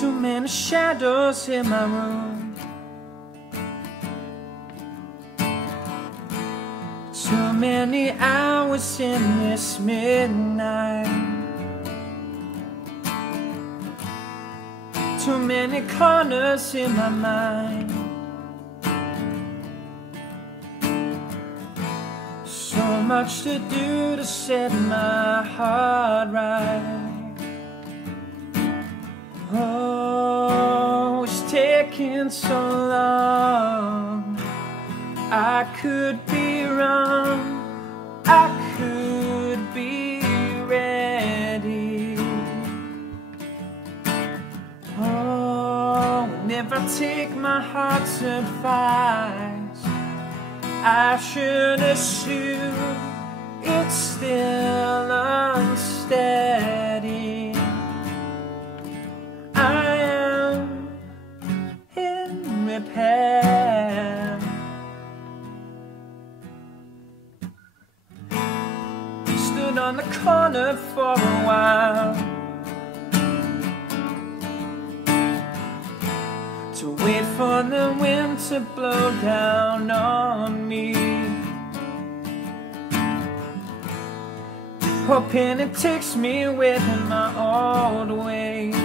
Too many shadows in my room, too many hours in this midnight, too many corners in my mind, so much to do to set my heart right. Oh, it's taking so long. I could be wrong, I could be ready. Oh, and if I take my heart's advice, I should assume it's still unsteady. I am in repair. Stood on the corner for a while to wait for the wind to blow down on me, hoping it takes me within my old ways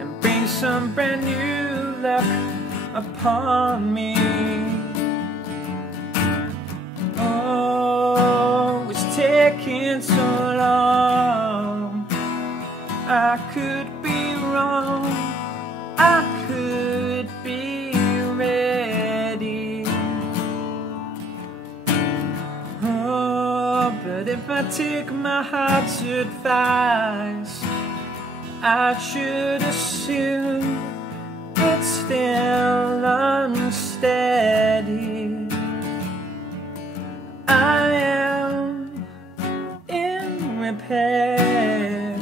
and brings some brand new luck upon me. Oh, it's taking so long. I could be wrong, I could be ready. Oh, but if I take my heart's advice, I should assume it's still unsteady. I am in repair.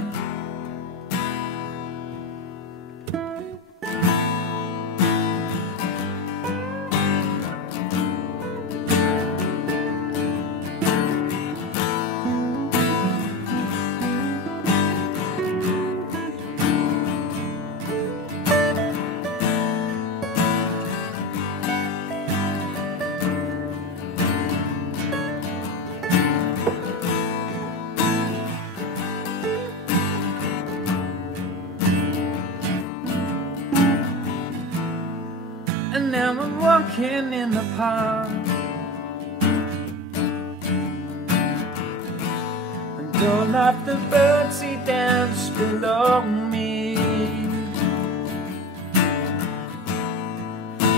And now I'm walking in the park, and all of the birds they dance below me.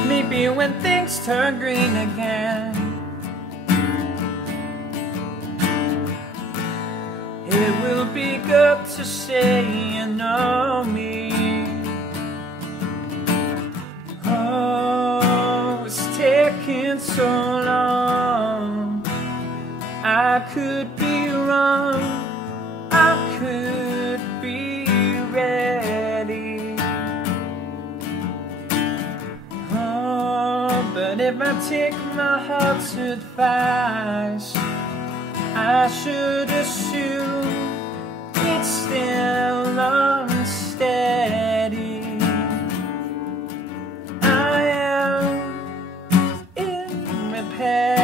Maybe when things turn green again, it will be good to say you know me. Oh, it's taking so long. I could be wrong, I could be ready. Oh, but if I take my heart's advice, I should assume it's still unsteady. I am in repair.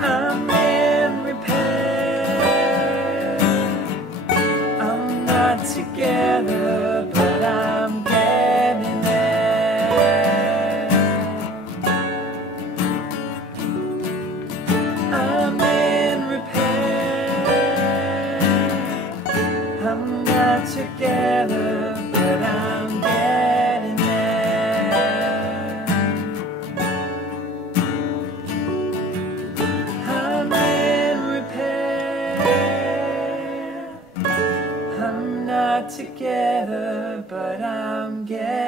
I'm in repair. I'm not together, but I'm getting there. I'm in repair. I'm not together, but I'm getting there. I'm in repair. but I'm getting